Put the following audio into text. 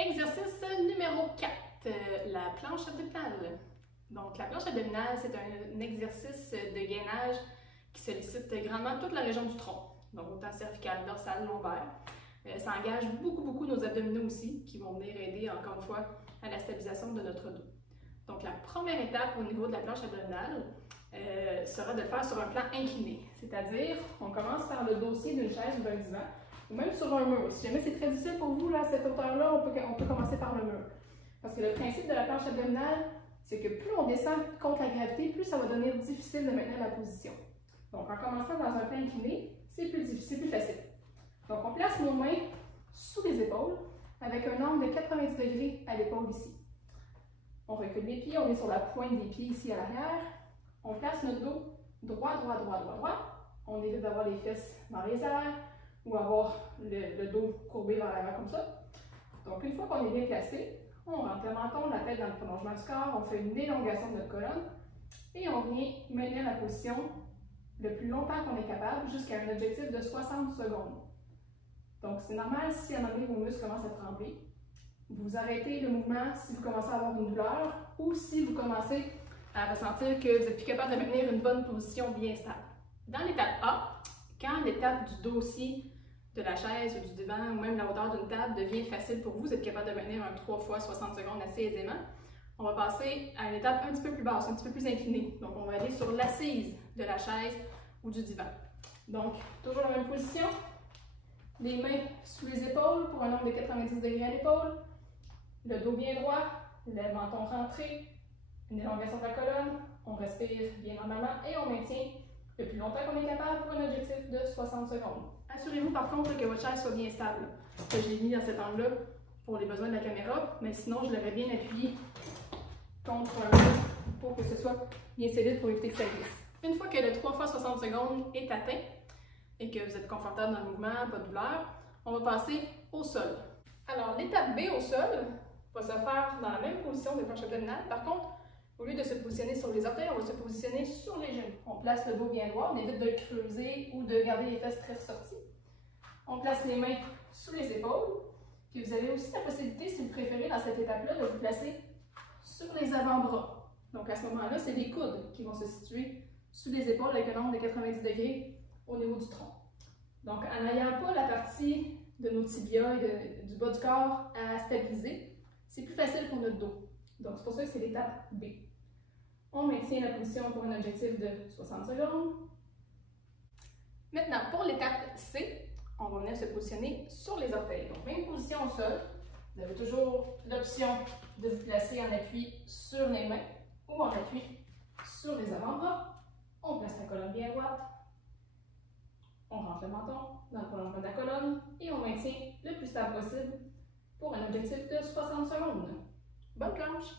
Exercice numéro 4, la planche abdominale. Donc, la planche abdominale, c'est un exercice de gainage qui sollicite grandement toute la région du tronc, donc autant cervical, dorsal, lombaire. Ça engage beaucoup nos abdominaux aussi, qui vont venir aider, encore une fois, à la stabilisation de notre dos. Donc, la première étape au niveau de la planche abdominale sera de le faire sur un plan incliné, c'est-à-dire, on commence par le dossier d'une chaise ou d'un divan, ou même sur un mur. Si jamais c'est très difficile pour vous, là, à cette hauteur-là, on peut commencer par le mur. Parce que le principe de la planche abdominale, c'est que plus on descend contre la gravité, plus ça va devenir difficile de maintenir la position. Donc, en commençant dans un plan incliné, c'est plus facile. Donc, on place nos mains sous les épaules, avec un angle de 90 degrés à l'épaule ici. On recule les pieds, on est sur la pointe des pieds ici à l'arrière. On place notre dos droit. On évite d'avoir les fesses dans les airs ou avoir le dos courbé vers l'avant comme ça. Donc, une fois qu'on est bien placé, on rentre le menton, la tête dans le prolongement du corps, on fait une élongation de notre colonne et on vient maintenir la position le plus longtemps qu'on est capable jusqu'à un objectif de 60 secondes. Donc, c'est normal si à un moment donné vos muscles commencent à trembler. Vous arrêtez le mouvement si vous commencez à avoir une douleur ou si vous commencez à ressentir que vous n'êtes plus capable de maintenir une bonne position bien stable. Dans l'étape A, quand l'étape du dossier de la chaise ou du divan ou même la hauteur d'une table devient facile pour vous, vous êtes capable de maintenir un 3 fois 60 secondes assez aisément, on va passer à une étape un petit peu plus basse, un petit peu plus inclinée. Donc, on va aller sur l'assise de la chaise ou du divan. Donc, toujours la même position, les mains sous les épaules pour un angle de 90 degrés à l'épaule, le dos bien droit, le menton rentré, une élongation de la colonne, on respire bien normalement et on maintient le plus longtemps qu'on est capable pour un objectif de 60 secondes. Assurez-vous par contre que votre chaise soit bien stable. Que j'ai mis dans cet angle-là pour les besoins de la caméra, mais sinon je l'aurais bien appuyé contre un mur pour que ce soit bien solide pour éviter que ça glisse. Une fois que le 3 fois 60 secondes est atteint et que vous êtes confortable dans le mouvement, pas de douleur, on va passer au sol. Alors l'étape B au sol va se faire dans la même position de planche abdominale. Par contre, au lieu de se positionner sur les orteils, on va se positionner sur les genoux. On place le dos bien droit, on évite de le creuser ou de garder les fesses très ressorties. On place les mains sous les épaules. Puis vous avez aussi la possibilité, si vous préférez, dans cette étape-là, de vous placer sur les avant-bras. Donc à ce moment-là, c'est les coudes qui vont se situer sous les épaules avec un angle de 90 degrés au niveau du tronc. Donc en n'ayant pas la partie de nos tibias et du bas du corps à stabiliser, c'est plus facile pour notre dos. Donc c'est pour ça que c'est l'étape B. On maintient la position pour un objectif de 60 secondes. Maintenant, pour l'étape C, on va venir se positionner sur les orteils. Donc, même position au sol. Vous avez toujours l'option de vous placer en appui sur les mains ou en appui sur les avant-bras. On place la colonne bien droite. On rentre le menton dans le prolongement de la colonne et on maintient le plus stable possible pour un objectif de 60 secondes. Bonne planche!